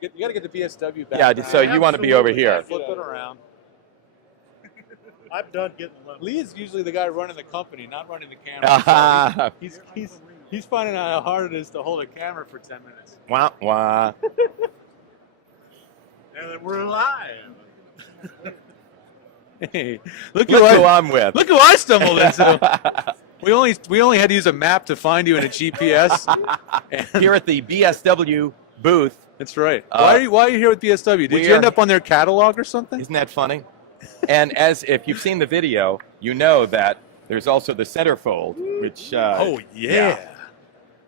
You got to get the BSW back. Yeah, so you want to be over here. Flip it around. I'm done getting lemon. Lee is usually the guy running the company, not running the camera. So he's finding out how hard it is to hold a camera for 10 minutes. Wah, wah. And then we're live. Hey, Look who I'm with. Look who I stumbled into. We only had to use a map to find you in a GPS. Here at the BSW booth. That's right. Why are you here with BSW? Did you end up on their catalog or something? Isn't that funny? And if you've seen the video, you know that there's also the centerfold, which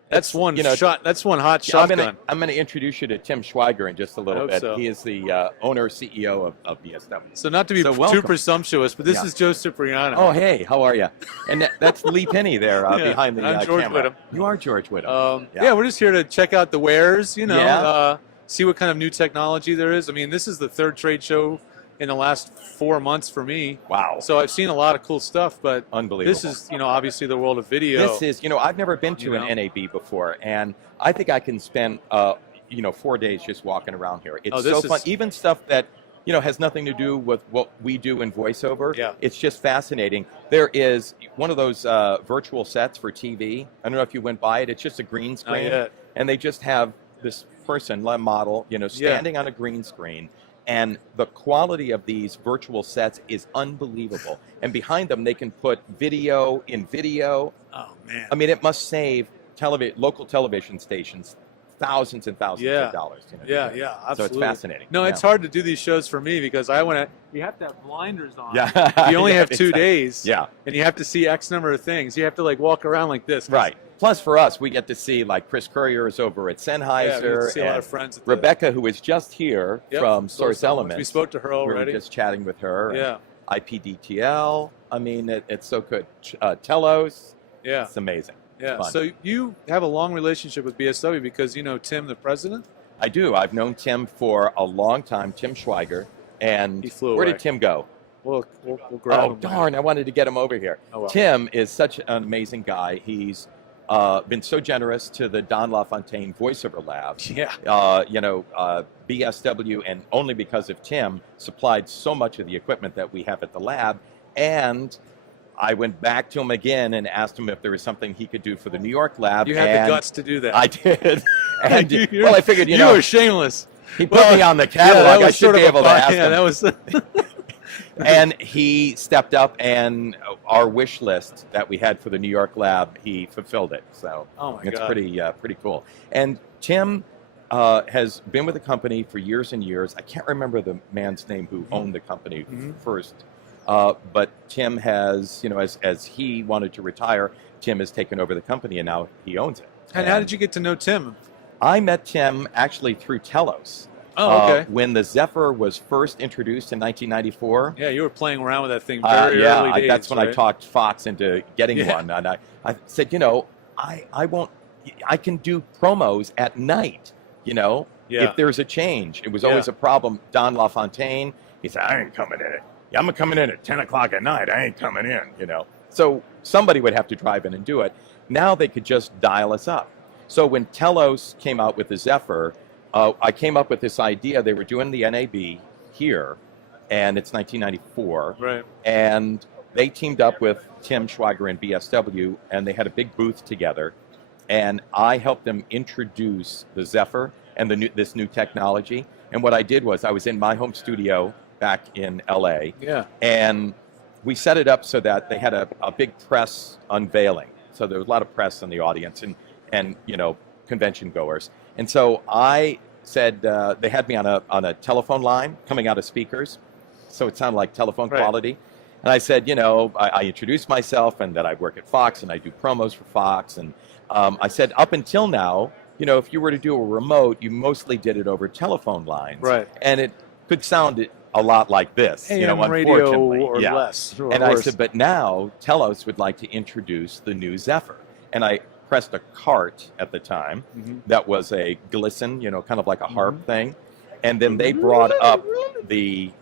that's one shot. That's one hot shotgun. I'm going to introduce you to Tim Schweiger in just a little bit. So. He is the owner CEO of BSW. So not to be too presumptuous, but this is Joe Cipriano. Oh, hey, how are you? And that's Lee Penny there behind the I'm George camera. Whittam. You are George Whittam. We're just here to check out the wares. See what kind of new technology there is. I mean, this is the third trade show in the last 4 months for me. Wow. So I've seen a lot of cool stuff, but unbelievable. This is, obviously the world of video. This is, I've never been to an NAB before, and I think I can spend, 4 days just walking around here. It's so fun. Even stuff that, has nothing to do with what we do in voiceover. Yeah. It's just fascinating. There is one of those virtual sets for TV. I don't know if you went by it. It's just a green screen. Not yet. And they just have this person, model, standing on a green screen. And the quality of these virtual sets is unbelievable. And behind them, they can put video in video. Oh, man. I mean, it must save local television stations thousands and thousands of dollars. Yeah, absolutely. So it's fascinating. No, it's hard to do these shows for me because you have to have blinders on. Yeah. You only have 2 days. Yeah. And you have to see X number of things. You have to walk around like this. Right. Plus, for us, we get to see Chris Courier is over at Sennheiser. See a lot of friends. Rebecca, who is just here from Source Elements. We spoke to her already. We were just chatting with her. Yeah. IPDTL. I mean, it's so good. Telos. Yeah. It's amazing. Yeah. It's fun. So you have a long relationship with BSW because you know Tim, the president? I do. I've known Tim for a long time, Tim Schweiger. And he flew where away. did Tim go? We'll grab him. Oh, darn. I wanted to get him over here. Oh, well. Tim is such an amazing guy. He's been so generous to the Don LaFontaine Voiceover Lab. Yeah. BSW, and only because of Tim, supplied so much of the equipment that we have at the lab. And I went back to him again and asked him if there was something he could do for the New York lab. You had the guts to do that. I did. And I figured, you were shameless. He put me on the catalog. I should be able to ask him. Yeah, that was. And he stepped up, and our wish list that we had for the New York lab, he fulfilled it. So it's pretty cool. And Tim has been with the company for years and years. I can't remember the man's name who owned the company first. But Tim has, as he wanted to retire, Tim has taken over the company, and now he owns it. And how did you get to know Tim? I met Tim actually through Telos. Oh, okay. When the Zephyr was first introduced in 1994. Yeah, you were playing around with that thing very early days. That's when I talked Fox into getting one. And I said, I can do promos at night, if there's a change. It was always a problem. Don LaFontaine, he said, I ain't coming in. I'm coming in at 10 o'clock at night. I ain't coming in, So somebody would have to drive in and do it. Now they could just dial us up. So when Telos came out with the Zephyr, I came up with this idea. They were doing the NAB here, and it's 1994. Right. And they teamed up with Tim Schweiger and BSW, and they had a big booth together. And I helped them introduce the Zephyr and this new technology. And what I did was I was in my home studio back in LA. Yeah. And we set it up so that they had a big press unveiling. So there was a lot of press in the audience and convention goers. And so I said, they had me on a telephone line coming out of speakers. So it sounded like telephone quality. And I said, I introduced myself and that I work at Fox and I do promos for Fox. And I said, up until now, if you were to do a remote, you mostly did it over telephone lines. Right. And it could sound a lot like this, AM unfortunately. Radio or less. Or and worse. I said, but now Telos would like to introduce the new Zephyr. And I pressed a cart at the time that was a glisten, kind of like a harp thing. And then they brought up the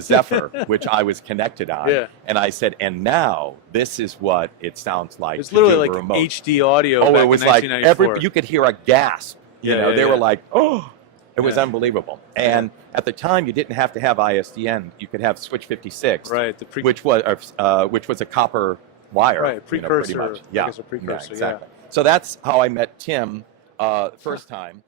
Zephyr, which I was connected on. Yeah. And I said, and now this is what it sounds like. It's literally like remote. HD audio. Oh, back it was in like 1994. you could hear a gasp. They were like, oh. It was unbelievable. And at the time, you didn't have to have ISDN. You could have switch 56, right? which was a copper wire, right? Precursor, pretty much. Yeah, precursor, exactly. So that's how I met Tim first time.